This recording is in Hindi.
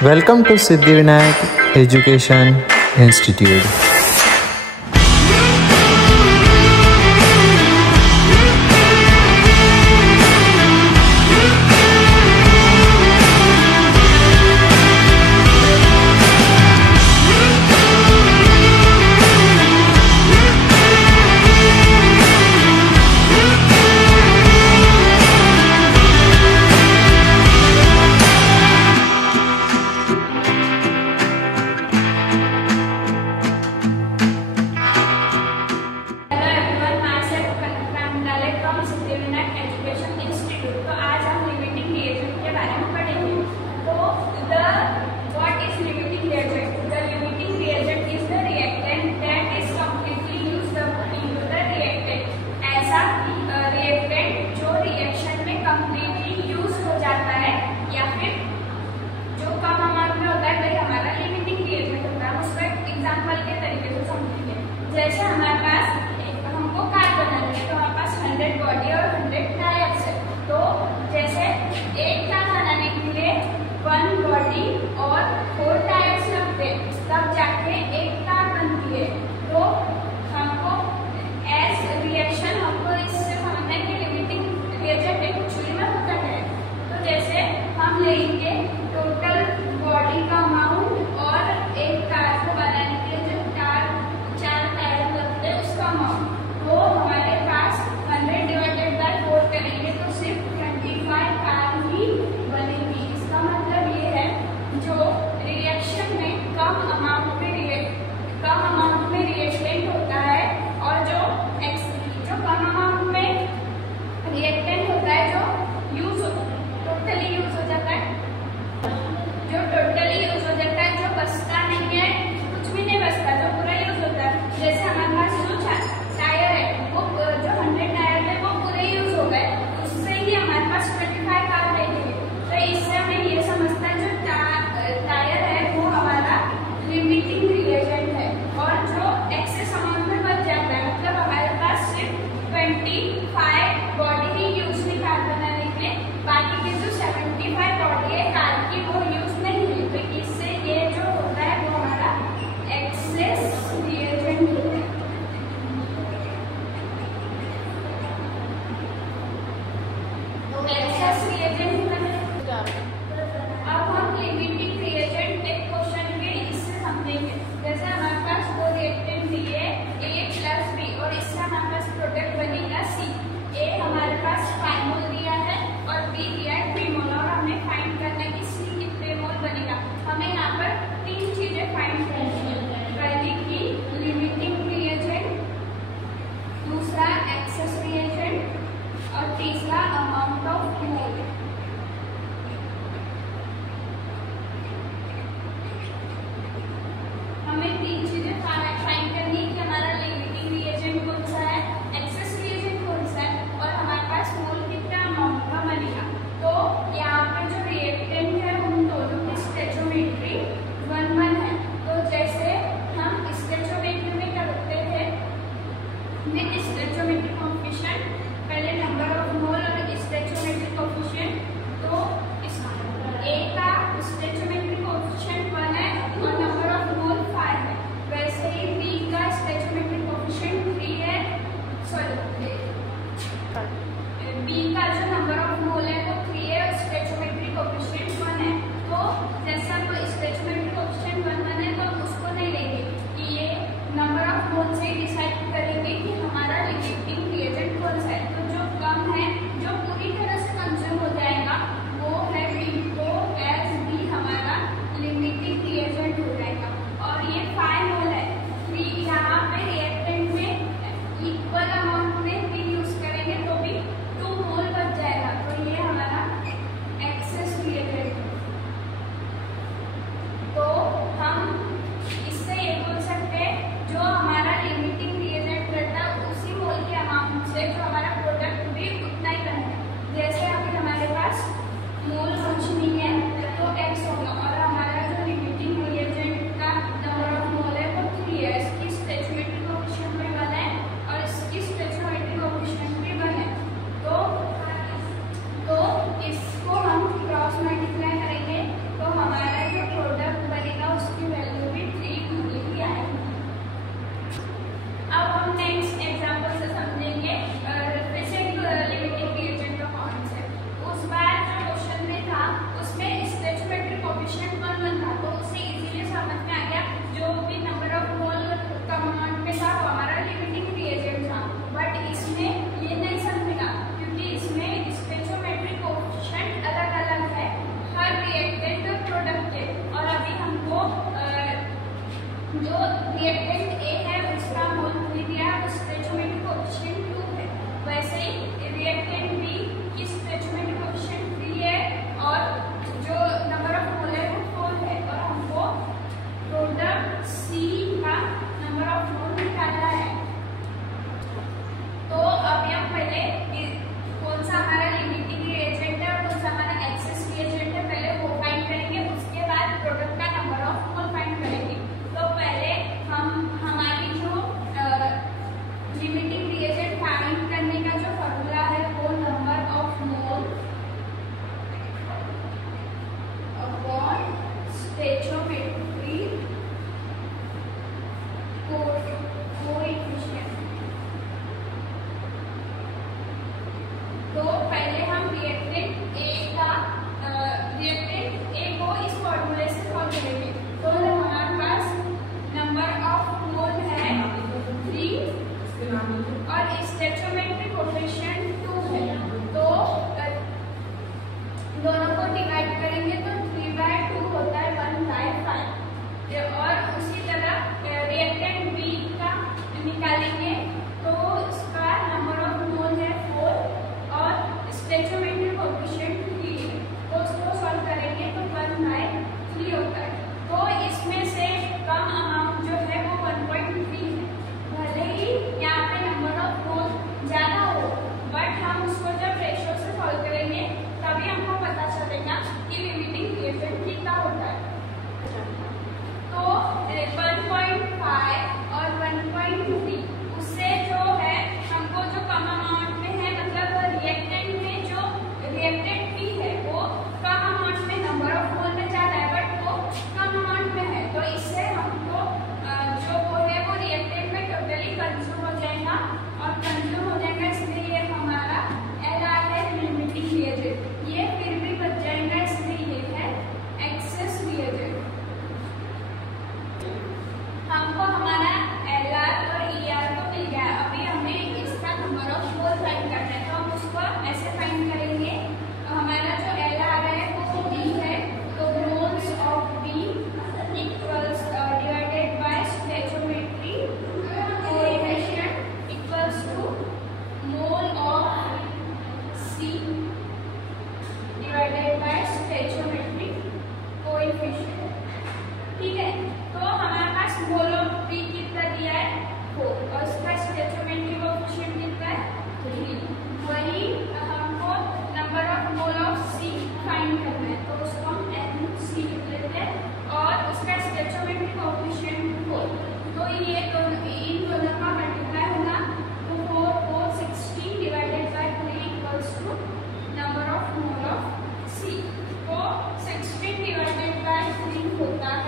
Welcome to Siddhivinayak Education Institute. जैसे हमारे पास हमको कार बनानी है तो हमारे पास 100 बॉडी और 100 टायर्स है। तो जैसे एक कार बनाने के लिए 1 बॉडी और 4 टायर्स लगते हैं, तब जाके एक कार बनती है। तो हमको एज रिएक्शन हमको इससे समझना है कि लिमिटिंग रिएजेंट एक चूड़ी में होता है। तो जैसे हम लेंगे टोटल बॉडी का अमाउंट और एक कार को बनाने के लिए जो 4 टायर लगते हैं उसका अमाउंट, तो हमारे पास 100 डिवाइडेड बाय जो रिएक्टेंट ए है उसका मोल 3 दिया है, स्टोइचोमेट्रिक कोएफिशिएंट 2 है। वैसे ही रिएक्टेंट बी की स्टोइचोमेट्रिक कोएफिशिएंट 3 है और जो नंबर ऑफ मोल है वो 4 है और हमको प्रोडक्ट सी का नंबर ऑफ मोल निकालना है। तो अभी हम पहले कौन सा हमारा लिमिटिंग रिएजेंट है और कौन सा हमारा एक्सेस रिएजेंट है पहले वो फाइंड करेंगे, उसके बाद प्रोडक्ट का नंबर ऑफ मोल फाइंड करेंगे। तो पहले हम हमारी जो लिमिटिंग रिएजेंट फाइंड करने का जो फॉर्मूला है वो number of mole upon stoichiometric coefficient. तो पहले हम रिएक्टेंट ए को इस फॉर्मूले से सॉल्व करेंगे। तो हमारे पास नंबर ऑफ मोल है 3 और स्टोइचोमेट्रिक कोएफिशिएंट 2 है। तो दोनों को डिवाइड करेंगे तो 3/2 होता है 1/5 और उसी तरह रिएक्टेंट बी का निकालेंगे तो इसका नंबर ऑफ मोल है 4 और स्टोइचोमेट्रिक कोएफिशिएंट 3 है। तो उसको सॉल्व करेंगे तो 1/3 होता है। तो इसमें से कम अमाउंट जो है वो 1.3 है। भले ही यहाँ पे नंबर ऑफ मोल ज्यादा हो बट हम उसको जब रेशियो से सॉल्व करेंगे तभी हमको पता चलेगा कि लिमिटिंग रिएजेंट कितना होता है। तो 1.5 और 1.3 उससे जो है हमको जो कम अमाउंट में है मतलब रिएक्टेंट में जो रिएक्टेंट भी है वो कम अमाउंट में नंबर ऑफ मोल में ज्यादा है बट वो कम अमाउंट में है। तो इससे हमको जो वो है वो रिएक्टेंट में टोटली कंज्यूम हो जाएगा और कंज्यूम हो जाएगा, इसलिए ये हमारा LR है लिमिटिंग रिएजेंट। ये फिर भी बच जाएगा इसलिए ये है एक्सेस रिएजेंट। हमको हमारा LR और ER तो मिल गया, अभी हमें इसका नंबर ऑफ मोल फाइंड करना है। तो हम उसको ऐसे फाइंड करेंगे। हमारा जो LR है वो B है, तो moles of B equals divided by stoichiometric coefficient equals to mole of C divided by stoichiometric coefficient. ठीक है, तो हमारे पास मोल ऑफ B कितना दिया है 4 और इसका स्टोइचोमेट्रिक कोएफिशिएंट कितना है 3। वही हमको number of mole of C find करना है, तो उसको हम NC लिख लेते हैं और उसका स्टोइचोमेट्रिक कोएफिशिएंट 4। तो ये इन दोनों का मल्टीप्लाई होगा तो 4 16 divided by 3 equals to number of mole of C। तो 16 डिवाइडेड बाय 3 होता है